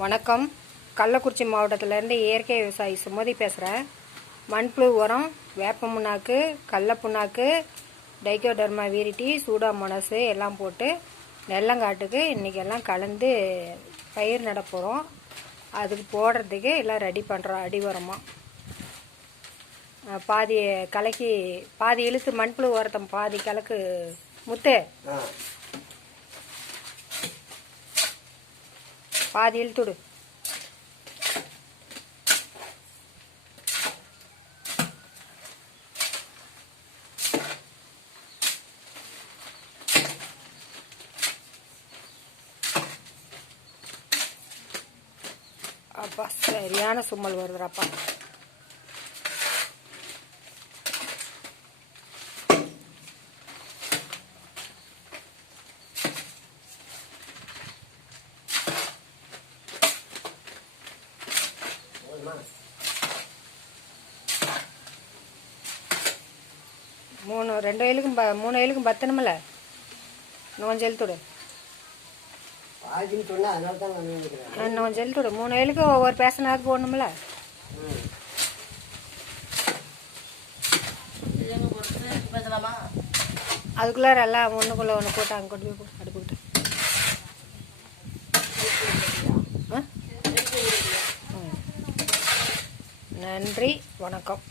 வணக்கம். கள்ளக்குறிச்சி மாவட்டத்திலேருந்து இயற்கை விவசாயி சுமதி பேசுகிறேன் மண்புழு உரம் வேப்ப புண்ணாக்கு கடல புண்ணாக்கு டைக்கோடர்மா வீரிட்டி சூடாமோனஸு எல்லாம் போட்டு நெல்லங்காட்டுக்கு இன்றைக்கி எல்லாம் கலந்து பயிர் நட போகிறோம் அதுக்கு போடுறதுக்கு எல்லாம் ரெடி பண்ணுறோம் அடி உரமாக பாதி கலக்கி பாதி இழுத்து மண்புழு உரத்தை பாதி கலக்கு முத்து. பாதி இழுத்துடு அப்பா சரியான சும்மல் வருதுடாப்பா. மூணு ரெண்டு வயலுக்கும் ப மூணு வயலுக்கும் பத்தணுமில்ல இன்னும் கொஞ்சம் இழுத்துடு பாதின்னு சொன்னா அதனால தான் நான் நினைக்கிறேன் இன்னும் கொஞ்சம் இழுத்துடு மூணு வயலுக்கு ஒவ்வொரு பேசனாவது போடணுமில்ல ம். அதுக்குள்ளார எல்லாம் ஒன்றுக்குள்ளே ஒன்று போட்டு அங்கே கொண்டு போய் நன்றி வணக்கம்.